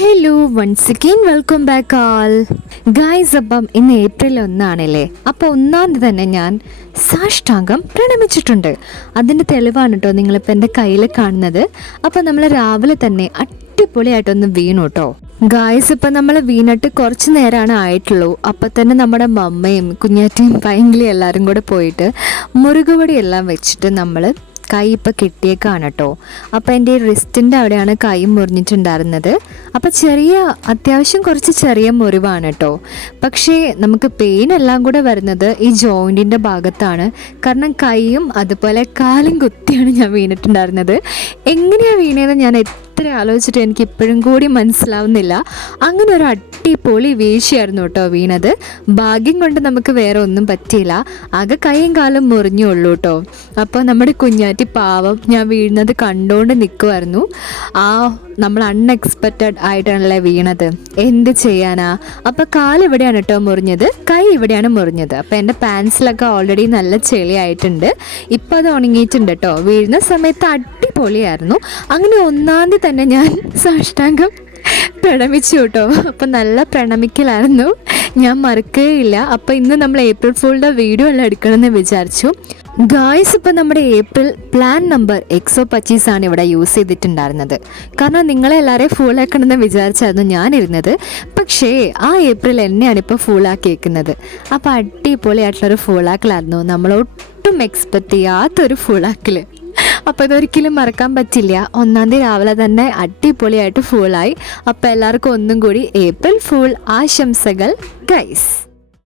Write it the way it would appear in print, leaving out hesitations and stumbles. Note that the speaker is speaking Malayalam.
Hello once again welcome back all guys. അപ്പം ഇന്ന് ഏപ്രിൽ 1 അപ്പോൾ 1 തന്നെ ഞാൻ സാഷ്ടാംഗം പ്രണമിച്ചിട്ടുണ്ട്. അതിൻ്റെ തെളിവാണ് കേട്ടോ നിങ്ങളിപ്പോൾ എൻ്റെ കയ്യിൽ കാണുന്നത്. അപ്പോൾ നമ്മൾ രാവിലെ തന്നെ അടിപൊളിയായിട്ടൊന്ന് വീണു കേട്ടോ ഗായ്സ്. ഇപ്പം നമ്മൾ വീണിട്ട് കുറച്ച് നേരമാണ് ആയിട്ടുള്ളൂ. അപ്പം തന്നെ നമ്മുടെ മമ്മയും കുഞ്ഞാറ്റയും പൈങ്കിളി എല്ലാവരും കൂടെ പോയിട്ട് മുറുകുപൊടി എല്ലാം വെച്ചിട്ട് നമ്മൾ കൈ ഇപ്പം കിട്ടിയേക്കാണ് കേട്ടോ. അപ്പോൾ എൻ്റെ റിസ്റ്റിൻ്റെ അവിടെയാണ് കൈ മുറിഞ്ഞിട്ടുണ്ടായിരുന്നത്. അപ്പോൾ അത്യാവശ്യം കുറച്ച് ചെറിയ മുറിവാണ് കേട്ടോ. പക്ഷേ നമുക്ക് പെയിൻ എല്ലാം കൂടെ വരുന്നത് ഈ ജോയിൻറ്റിൻ്റെ ഭാഗത്താണ്. കാരണം കൈയും അതുപോലെ കാലും കുത്തിയാണ് ഞാൻ വീണിട്ടുണ്ടായിരുന്നത്. എങ്ങനെയാണ് വീണതെന്ന് ഞാൻ എത്ര ആലോചിച്ചിട്ട് എനിക്ക് ഇപ്പോഴും കൂടി മനസ്സിലാവുന്നില്ല. അങ്ങനെ ഒരു അടിപൊളി വീഴ്ചയായിരുന്നു കേട്ടോ വീണത്. ഭാഗ്യം കൊണ്ട് നമുക്ക് വേറെ ഒന്നും പറ്റിയില്ല. ആകെ കൈയും കാലും മുറിഞ്ഞുള്ളൂ കേട്ടോ. അപ്പോൾ നമ്മുടെ കുഞ്ഞാറ്റി പാവം ഞാൻ വീഴുന്നത് കണ്ടുകൊണ്ട് നിൽക്കുമായിരുന്നു. നമ്മൾ അൺഎക്സ്പെക്റ്റഡ് ആയിട്ടാണല്ലേ വീണത്, എന്ത് ചെയ്യാനാ. അപ്പോൾ കാലിവിടെയാണ് കേട്ടോ മുറിഞ്ഞത്, കൈ ഇവിടെയാണ് മുറിഞ്ഞത്. അപ്പോൾ എൻ്റെ പാൻസിലൊക്കെ ഓൾറെഡി നല്ല ചെളിയായിട്ടുണ്ട്. ഇപ്പം അത് ഉണങ്ങിയിട്ടുണ്ട് കേട്ടോ. വീഴുന്ന സമയത്ത് അടിപൊളിയായിരുന്നു. അങ്ങനെ 1 തന്നെ ഞാൻ സാഷ്ടാംഗം പ്രണമിച്ചു കേട്ടോ. അപ്പം നല്ല പ്രണമിക്കലായിരുന്നു, ഞാൻ മറക്കുകയില്ല. അപ്പോൾ ഇന്ന് നമ്മൾ ഏപ്രിൽ ഫൂളിൻ്റെ വീഡിയോ എല്ലാം എടുക്കണമെന്ന് വിചാരിച്ചു ഗായ്സ്. ഇപ്പം നമ്മുടെ ഏപ്രിൽ പ്ലാൻ നമ്പർ 125 ആണ് ഇവിടെ യൂസ് ചെയ്തിട്ടുണ്ടായിരുന്നത്. കാരണം നിങ്ങളെല്ലാവരെയും ഫുള്ളാക്കണമെന്ന് വിചാരിച്ചായിരുന്നു ഞാനിരുന്നത്. പക്ഷേ ആ ഏപ്രിൽ എന്നെയാണ് ഇപ്പോൾ ഫുള്ളാക്കിയേക്കുന്നത്. അപ്പോൾ അടിപൊളിയായിട്ടുള്ളൊരു ഫുള്ളാക്കലായിരുന്നു, നമ്മളൊട്ടും എക്സ്പെക്റ്റ് ചെയ്യാത്തൊരു ഫുള്ളാക്കൽ. അപ്പോൾ ഇതൊരിക്കലും മറക്കാൻ പറ്റില്ല. 1 രാവിലെ തന്നെ അടിപൊളിയായിട്ട് ഫുള്ളായി. അപ്പോൾ എല്ലാവർക്കും ഒന്നും കൂടി ഏപ്രിൽ ഫൂൾ ആശംസകൾ ഗൈസ്.